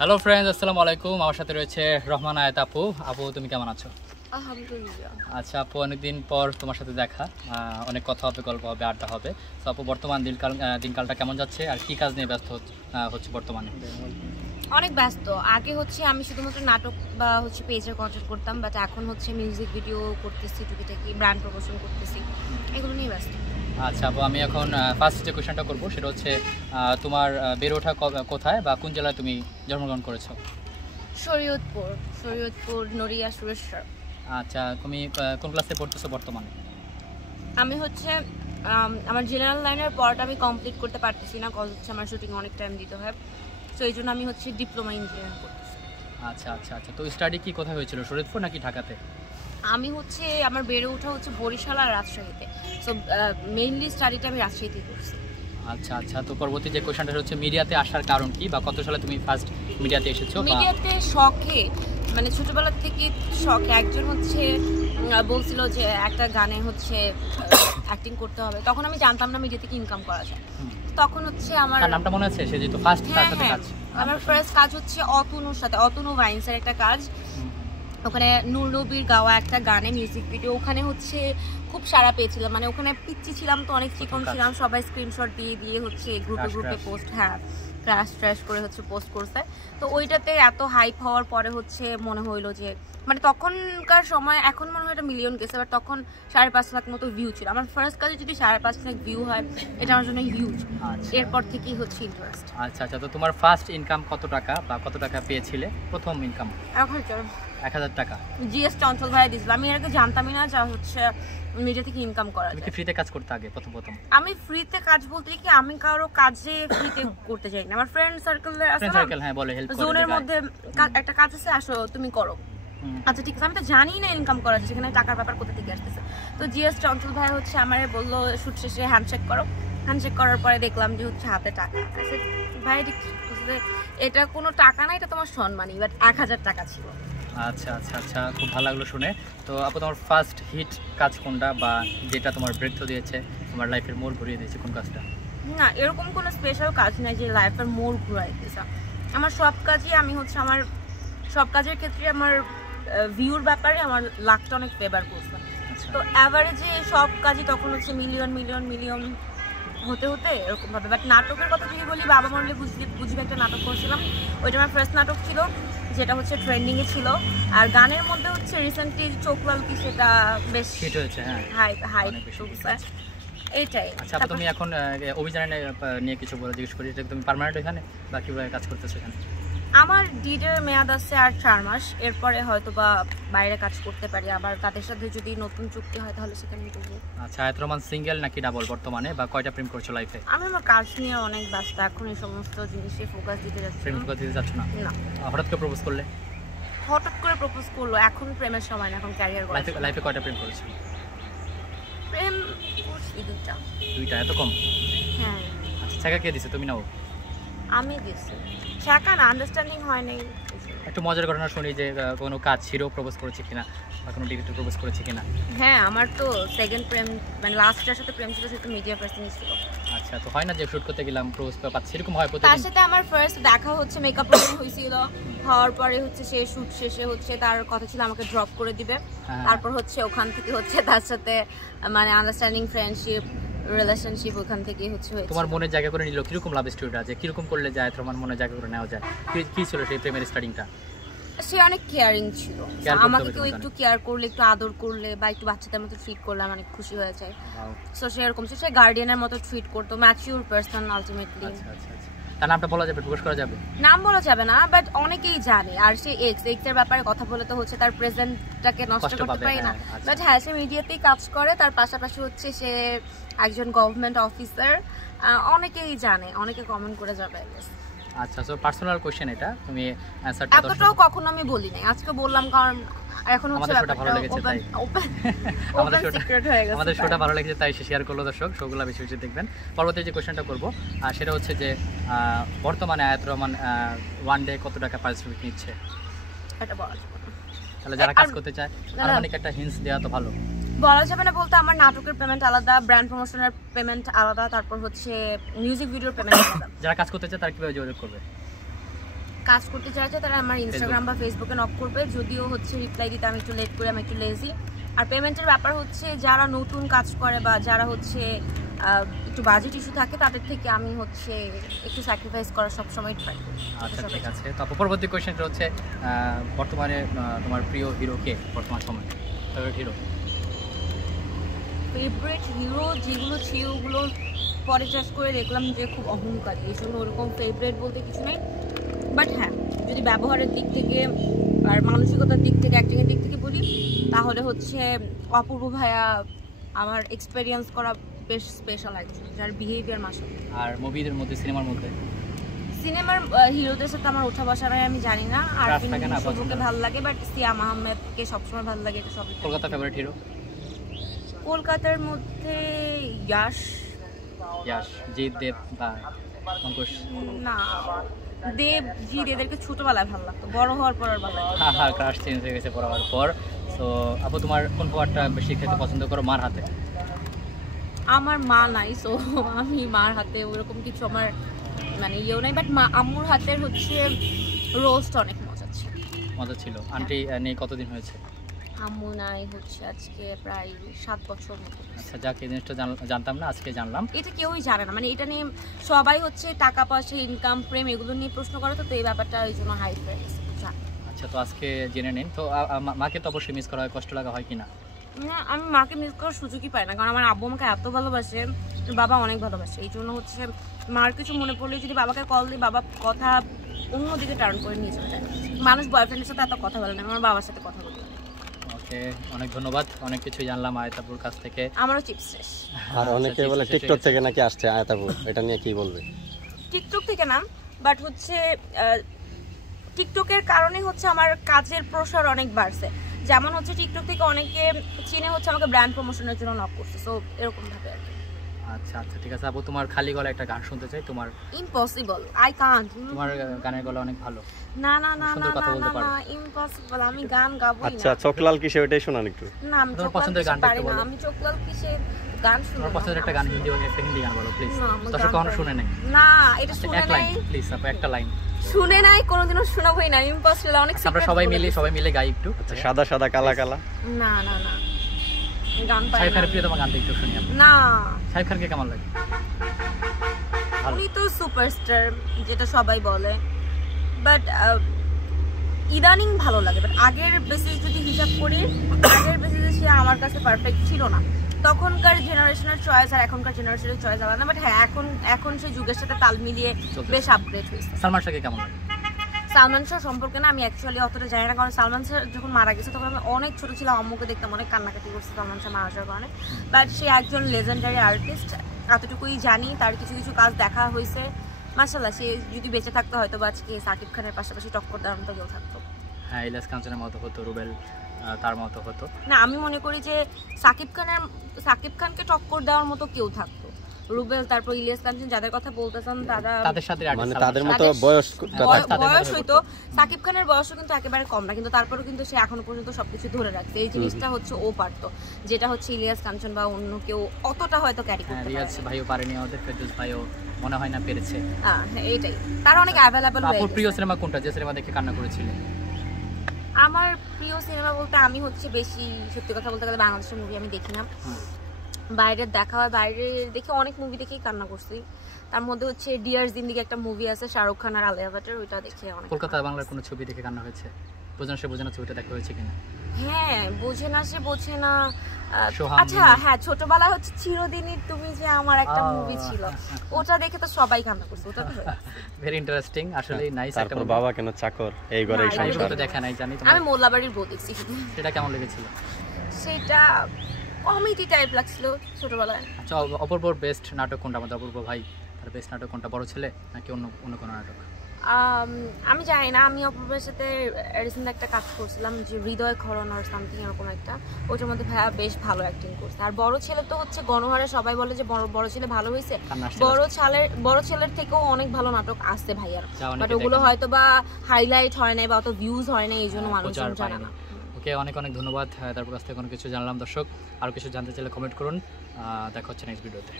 Hello friends, আসসালামু আলাইকুম। আমার সাথে রয়েছে রহমান আয়াত আপু। আপু, তুমি কেমন আছো? আলহামদুলিল্লাহ। আচ্ছা আপু, অনেকদিন পর তোমার সাথে দেখা, অনেক কথা হবে, গল্প হবে, আড্ডা হবে। তো আপু, বর্তমান দিনকালটা কেমন যাচ্ছে আর কি কাজ নিয়ে ব্যস্ত হচ্ছে বর্তমানে? অনেক ব্যস্ত। আগে আমি শুধুমাত্র নাটক বা পেজের কন্টেন্ট করতাম, বাট এখন মিউজিক ভিডিও করতেছি, টুকিটাকি ব্র্যান্ড প্রমোশন করতেছি, এগুলো নিয়ে ব্যস্ত। আচ্ছা আপু, আমি এখন ফার্স্ট যে কোয়েশ্চেনটা করবো সেটা হচ্ছে তোমার বেড়ে ওঠা কোথায় বা কোন জেলায় তুমি জন্মগ্রহণ করেছো? শরীয়তপুর নড়িয়া সুরেশ্বর। আচ্ছা, তুমি কোন ক্লাসে পড়তেছো বর্তমানে? আমি আমার জেনারেল লাইনের পড়াটা আমি কমপ্লিট করতে পারতেছি না, কজ আমার শুটিং অনেক টাইম দিতে হয়, তো এই জন্য আমি ডিপ্লোমা ইঞ্জিনিয়ারিং করতেছি। আচ্ছা আচ্ছা আচ্ছা, তো স্টাডি কি কোথায় হয়েছিল, শরীয়তপুর নাকি ঢাকাতে? আমি আমার বেড়ে ওঠা বরিশাল আর রাজশাহীতে, সো মেইনলি স্টাডিটা আমি রাজশাহীতে করছি। আচ্ছা আচ্ছা, তো পরবর্তী যে কোয়েশ্চনটা হচ্ছে মিডিয়াতে আসার কারণ কি, বা কত সালে তুমি ফার্স্ট মিডিয়াতে এসেছো? মিডিয়াতে শখে, ছোটবেলা থেকে শখে। একজন বলছিল যে একটা গানে অ্যাক্টিং করতে হবে, তখন আমি জানতাম না মিডিয়া থেকে ইনকাম করা যায়। তখন আমার নামটা মনে আছে, সে যেহেতু ফার্স্ট তার সাথে কাজ। আমার ফার্স্ট কাজ অতনুর সাথে, অতনু ভাইন্সের একটা কাজ। ওখানে নূর নবীর গাওয়া একটা গানে মিউজিক ভিডিও, ওখানে খুব সারা পেয়েছিলাম, ওখানে পিচ্ছি ছিলাম তো, অনেক চিকন ছিলাম, সবাই স্ক্রিনশট দিয়ে দিয়ে গ্রুপে পোস্ট, ক্রাশ করে পোস্ট করছে। তো ওইটাতে এত হাইপ হওয়ার পরে মনে হইলো যে তখনকার সময়, এখন মনে হয় এটা মিলিয়ন গেছে, বাট তখন 5.5 লাখ মতো ভিউ ছিল। আমার ফার্স্ট কাজে যদি 5.5 লাখ ভিউ হয়, এটা আমার জন্য হিউজ। এরপর থেকেই ইন্টারেস্ট। আচ্ছা আচ্ছা, তো তোমার ফার্স্ট ইনকাম কত টাকা বা কত টাকা পেয়েছিলে প্রথম ইনকাম? 1000 টাকা। জিএস চঞ্চল ভাই দিয়েছিল। আমি এর আগে জানতামই না যা মিডিয়া থেকে ইনকাম করা যায়। তুমি কি ফ্রিতে কাজ করতে আগে প্রথম? আমি ফ্রিতে কাজ বলতে কি, আমি কারো কাজে ফ্রিতে করতে চাই না। আমার ফ্রেন্ড সার্কেলে আছে না, হ্যাঁ বলে হেল্প করে, জোনের মধ্যে একটা কাজ আছে, আসো তুমি করো। আচ্ছা ঠিক আছে, আমি তো জানি না ইনকাম করা যায়, সেখানে টাকার ব্যাপার কোথা থেকে আসতেছে। তো জিএস চঞ্চল ভাই আমারে বললো শুট শেষে হ্যান্ডশেক করো। হ্যান্ডশেক করার পরে দেখলাম যে হাতে টাকা। ভাই এটা কোনো টাকা না, এটা তোমার সম্মানই, বাট 1000 টাকা ছিল। আচ্ছা আচ্ছা আচ্ছা, খুব ভালো লাগলো শুনে। তো আপু, তোমার ফার্স্ট হিট কাজ কোনটা, বা যেটা তোমার ব্রেক থ্রু দিয়েছে, তোমার লাইফের মোড় ঘুরিয়ে দিয়েছে, কোন কাজটা? না, এরকম কোনো স্পেশাল কাজ নাই যে লাইফের মোড় ঘুরাই দিয়েছে। আমার সব কাজই আমার সব কাজের ক্ষেত্রে আমার ভিউর ব্যাপারে আমার লাকটা অনেক ফেভার করছে। তো অ্যাভারেজে সব কাজই তখন মিলিয়ন মিলিয়ন মিলিয়ন হতে হতে এরকম ভাবে। বাট নাটকের কথা যদি বলি, বাবা মরলে বুঝবে একটা নাটক করছিলাম, ওইটা আমার ফার্স্ট নাটক ছিল, যেটা ট্রেন্ডিংয়ে ছিল। আর গানের মধ্যে রিসেন্টলি চোখলাল কি, সেটা বেশ হিট হয়েছে, হ্যাঁ হাই চলছে, এইটাই। আচ্ছা, তুমি এখন অভিযানে নিয়ে কিছু জিজ্ঞেস করি, তুমি পার্মানেন্ট এখানে বা কিভাবে কাজ করতেছো এখানে? আমার ডিডের মেয়াদ আছে আর 4 মাস, এরপরে হয়তো বা বাইরে কাজ করতে পারি, আবার তাদের সাথে যদি নতুন চুক্তি হয় তাহলে সেখানে করব। আচ্ছা, আয়াত রহমান সিঙ্গেল নাকি ডাবল বর্তমানে, বা কয়টা প্রেম করছো লাইফে? আমি আমার কাজ নিয়ে অনেক ব্যস্ত, এখন এই সমস্ত জিনিসে ফোকাস দিতে যাচ্ছি। প্রেম ফোকাস দিতে যাচ্ছ না? না। হঠাৎ করে প্রপোজ করলে? হঠাৎ করে প্রপোজ করলো, এখন প্রেমের সময় না, এখন ক্যারিয়ার গোল। লাইফে কয়টা প্রেম করেছো? প্রেম করছি দুইটা। এত কম? হ্যাঁ। আচ্ছা, টাকা কে দিছে, তুমি নাও? আমি দিছি। টাকা না, আন্ডারস্ট্যান্ডিং হয় নাই। একটু মজার ঘটনা শুনি, যে কোনো কাজ হিরো প্রপোজ করেছে কিনা, বা কোনো ডিরেক্টর প্রপোজ করেছে কিনা? হ্যাঁ, আমার তো সেকেন্ড প্রেম, লাস্টটার সাথে প্রেম ছিল, সেটা মিডিয়া পার্সনই ছিল। আচ্ছা, তো হয় না যে শুট করতে গেলাম প্রপোজ পাচ্ছি, এরকম হয় প্রতিদিন? তার সাথে আমার ফার্স্ট দেখা মেকআপ রুমে হয়েছিল, হওয়ার পরে সে শুট শেষে তার কথা ছিল আমাকে ড্রপ করে দিবে। তারপর ওখান থেকে তার সাথে আন্ডারস্ট্যান্ডিং ফ্রেন্ডশিপ রিলেশনশিপ, ওখান থেকে হয়েছে। তোমার মনে জায়গা করে নিল কিরকম লাভ স্টোরিটা, যে কিরকম করলে যায় তোমার মনে জায়গা করে নেওয়া যায়, কি ছিল সেই প্রেমের স্টার্টিংটা? সে অনেক কেয়ারিং ছিল, আমাকে কেউ একটু কেয়ার করলে, একটু আদর করলে, বা একটু বাচ্চাদের মতো ট্রিট করলে আমি অনেক খুশি হয়ে যায়। সো সে এরকম ছিল, সে গার্ডিয়ানের মতো ট্রিট করতো, ম্যাচিউর পারসন আলটিমেটলি। আচ্ছা আচ্ছা, তার নামটা বলা যাবে, প্রকাশ করা যাবে? নাম বলা যাবে না, বাট অনেকেই জানে। আর সে এক্স এর ব্যাপারে কথা বলে তো তার প্রেজেন্টটাকে নষ্ট করতে পারি না। বাট হ্যাঁ, সে মিডিয়াতেই কাজ করে, তার পাশাপাশি সে একজন গভর্নমেন্ট অফিসার, অনেকেই জানে, অনেকে কমেন্ট করে যাবে। আচ্ছা, সো পার্সোনাল কোশ্চেন এটা, তুমি অ্যানসারটা এতটাও কখনো আমি বলি নাই, আজকে বললাম কারণ এখন আমাদের শোটা ভালো লেগেছে, তাই আমাদের শোটা ভালো লেগেছে, তাই শেয়ার করলো দর্শক, শোগুলো বেশি বেশি দেখবেন। পরবর্তী যে কোশ্চেনটা করবো সেটা হচ্ছে যে বর্তমানে আয়াত রহমান ওয়ান ডে কত টাকা পারিশ্রমিক নিচ্ছে? এটা বলা যাবে না, তাহলে যারা কাজ করতে চায় অনেক একটা হিন্টস দেওয়া তো ভালো। বলা যাবে না বলতে, আমার নাটকের পেমেন্ট আলাদা, ব্র্যান্ড প্রমোশনের পেমেন্ট আলাদা, তারপর মিউজিক ভিডিওর পেমেন্ট আলাদা। যারা কাজ করতে চায় তারা কিভাবে যোগাযোগ করবে? কাজ করতে চাইছে তারা আমার ইনস্টাগ্রাম বা ফেসবুকে নক করবে। যদিও হচ্ছে রিপ্লাই দিতে আমি একটু লেট করি, আমি একটু লেজি। আর পেমেন্টের ব্যাপার হচ্ছে যারা নতুন কাজ করে বা যারা হচ্ছে একটু বাজেট ইস্যু থাকে তাদের থেকে আমি হচ্ছে একটু স্যাক্রিফাইস করার সবসময় ট্রাই করি। আচ্ছা ঠিক আছে। তারপর পরবর্তী কোয়েশ্চেনটা হচ্ছে বর্তমানে তোমার প্রিয় হিরো কে বর্তমান সময়ে? ফেভারিট হিরো যেগুলো ছিল ওগুলো পরে চাষ করে দেখলাম যে খুব অহংকারী, এই জন্য ওরকম ফেভারিট বলতে কিছু নেই। বাট হ্যাঁ, যদি ব্যবহারের দিক থেকে আর মানসিকতার দিক থেকে অ্যাক্টিংয়ের দিক থেকে বলি তাহলে হচ্ছে অপূর্ব ভাইয়া আমার এক্সপেরিয়েন্স করা বেশ স্পেশাল একজন, যার বিহেভিয়ার মাসা। আর মুভিদের মধ্যে সিনেমার মধ্যে সিনেমার হিরোদের সাথে আমার ওঠা বসা নাই, আমি জানি না। আর সবকে ভালো লাগে, বাট সিয়াম আহমেদকে সবসময় ভালো লাগে, এটা সব। Kolkata favourite hero? কলকাতার মধ্যে ইয়াশ, জিৎ, দেব বা অঙ্কুশ? না, দেব জিৎ এদেরকে ছোটবেলায় ভালো লাগতো, বড় হওয়ার পর আর ভালো লাগে। হ্যাঁ, ক্রাশ চেঞ্জ হয়ে গেছে বড় হওয়ার পর। তো আপু তোমার কোন খাবারটা বেশি খেতে পছন্দ করো মার হাতে? আমার মা নাই, সো আমি মার হাতে ওরকম কিছু আমার মানে ইয়েও নাই, বাট মা আম্মুর হাতের হচ্ছে রোস্ট অনেক মজা ছিল। আন্টি নেই কতদিন হয়েছে? আম্মু নাই হচ্ছে আজকে প্রায় 7 বছর মতো। আচ্ছা, যাক, এই জিনিসটা জানতাম না, আজকে জানলাম। এটা কেউই জানে না, মানে এটা নিয়ে সবাই হচ্ছে টাকা পয়সা, ইনকাম, প্রেম এগুলো নিয়ে প্রশ্ন করে, তো এই ব্যাপারটা এই জন্য হাই ফ্রেন্ডস। আচ্ছা, তো আজকে জেনে নিন। তো মাকে তো অবশ্যই মিস করা হয়, কষ্ট লাগা হয় কিনা? না, আমি মাকে মিস করার সুযোগই পাই না, কারণ আমার আব্বু আমাকে এত ভালোবাসে, বাবা অনেক ভালোবাসে। এই জন্য হচ্ছে মার কিছু মনে পড়লে যদি বাবাকে কল দিই, বাবা কথা অন্যদিকে টার্ন করে নিয়ে চলে যায়। মানুষ বয়ফ্রেন্ডের সাথে এত কথা বলে না, আমার বাবার সাথে কথা বলি। ওকে, অনেক ধন্যবাদ, অনেক কিছু জানলাম আয়াতাপুর কাছ থেকে। আমারও চিপস শেষ। আর অনেকে বলে টিকটক থেকে নাকি আসছে আয়াতাপুর, এটা নিয়ে কি বলবে? টিকটক থেকে না, বাট হচ্ছে টিকটকের কারণে হচ্ছে আমার কাজের প্রসার অনেক বাড়ছে। যেমন হচ্ছে টিকটক থেকে অনেকে চিনে হচ্ছে আমাকে ব্র্যান্ড প্রমোশনের জন্য নক করছে, সো এরকম ভাবে আর কি। আচ্ছা ঠিক আছে আপু, তোমার খালি গলায় একটা গান শুনতে চাই। তোমার ইম্পসিবল, আই কান্ট। তোমার গানের গলা অনেক ভালো। না না না না না, ইম্পসিবল, আমি গান গাবই না। আচ্ছা, চোখলাল কিসে, ওইটাই শোনান একটু। না, আমি পছন্দের গানটা পারি না। আমি চোখলাল কিসে গান শুনি। তোমার পছন্দের একটা গান হিন্দি গান বলো প্লিজ। দর্শক কখনো শুনে নাই? না, এটা শুনে নাই প্লিজ আপু, একটা লাইন শুনে নাই, কোনোদিনও শোনাবই না। ইম্পসিবল, অনেক আমরা সবাই মিলে গাই একটু। সাদা সাদা কালা কালা। না না না, গান পাই না। সাইফ খানের প্রিয় তোমার গানটা একটু শুনি আপনি। না, সাইফ খানকে কেমন লাগে? উনি তো সুপারস্টার, যেটা সবাই বলে, বাট ইদানিং ভালো লাগে। বাট আগের বেসিস যদি হিসাব করি, আগের বেসিসে সে আমার কাছে পারফেক্ট ছিল না। তখনকার জেনারেশনের চয়েস আর এখনকার জেনারেশনের চয়েস আলাদা, বাট হ্যাঁ, এখন সেই যুগের সাথে তাল মিলিয়ে বেশ আপগ্রেড হয়েছে। সালমান শাহকে কেমন লাগে? সালমান শাহ সম্পর্কে না আমি অ্যাকচুয়ালি অতটা জানি না, কারণ সালমান শাহ যখন মারা গেছে তখন আমি অনেক ছোট ছিলাম, আম্মুকে দেখতাম অনেক কান্নাকাটি করছে সালমান শাহ মারা যাওয়ার কারণে। বাট সে একজন লেজেন্ডারি আর্টিস্ট, এতটুকুই জানি। তার কিছু কিছু কাজ দেখা হয়েছে, মাশাআল্লাহ। সে যদি বেঁচে থাকতো হয়তো বা আজকে সাকিব খানের পাশাপাশি টক্কর দেওয়ার মতো কেউ থাকতো। হ্যাঁ, ইলিয়াস কাঞ্চনের মতো হতো, রুবেল তার মতো হতো না। আমি মনে করি যে সাকিব খানকে টক্কর দেওয়ার মতো কেউ থাকতো। রুবেল, তারপর ইলিয়াস কাঞ্চন, যাদের কথা বলতেছেন তাদের সাথে মানে তাদের মতো বয়স হয়তো সাকিব খানের বয়সও কিন্তু একেবারে কম না, কিন্তু তারপরেও কিন্তু সে এখনো পর্যন্ত সবকিছু ধরে রাখছে। এই জিনিসটা হচ্ছে ও পারতো, যেটা হচ্ছে ইলিয়াস কাঞ্চন বা অন্য কেউ অতটা হয়তো ক্যারি করতে পারে। রিয়াজ ভাইও পারেনি, আমাদের ফেরদৌস ভাইও মনে হয় না পেরেছে। হ্যাঁ, এইটাই, তার অনেক অ্যাভেলেবল হয়ে গেছে। আপনার প্রিয় সিনেমা কোনটা, যে সিনেমা দেখে কান্না করেছিলেন? আমার প্রিয় সিনেমা বলতে আমি হচ্ছে বেশি, সত্যি কথা বলতে গেলে বাংলাদেশের মুভি আমি দেখি না। বাইরের দেখা হয়, বাইরে দেখে অনেক মুভি দেখেই কান্না করছি। তার মধ্যে হচ্ছে ডিয়ার জিন্দেগি একটা মুভি আছে শাহরুখ খান আর আলিয়া ভাটের, ওইটা দেখে অনেক। কলকাতা বাংলার কোনো ছবি দেখে কান্না হয়েছে? বোঝে না ছবিটা দেখা হয়েছে কিনা? হ্যাঁ, বোঝে না। আচ্ছা হ্যাঁ, ছোটবেলায় হচ্ছে চিরদিনই তুমি যে আমার একটা মুভি ছিল, ওটা দেখে তো সবাই কান্না করছে। ওটা তো ভেরি ইন্টারেস্টিং, আসলে নাইস একটা। তারপর বাবা কেন চাকর, এই ঘরে এই সংসার দেখা নাই জানি। আমি মোল্লাবাড়ির বউ দেখছি, সেটা কেমন লেগেছিল? সেটা কমেডি টাইপ লাগছিল ছোটবেলায়। আচ্ছা, অপূর্বর বেস্ট নাটক কোনটা? আমাদের অপূর্ব ভাই, তার বেস্ট নাটক কোনটা? বড় ছেলে নাকি অন্য কোনো নাটক? আমি জানি না। আমি অপূর্বের সাথে রিসেন্ট একটা কাজ করছিলাম, যে হৃদয় খরণ আর সামথিং এরকম একটা, ওটার মধ্যে ভাইয়া বেশ ভালো অ্যাক্টিং করছে। আর বড় ছেলে তো হচ্ছে গণহারে সবাই বলে যে বড় ছেলে ভালো হয়েছে। বড় ছেলের থেকেও অনেক ভালো নাটক আসছে ভাইয়ার, বাট ওগুলো হয়তো বা হাইলাইট হয় নাই বা অত ভিউজ হয় না, এই জন্য মানুষজন জানে না। ওকে, অনেক ধন্যবাদ। তারপর কাছ থেকে কোনো কিছু জানলাম। দর্শক আর কিছু জানতে চাইলে কমেন্ট করুন। দেখা হচ্ছে নেক্সট ভিডিওতে।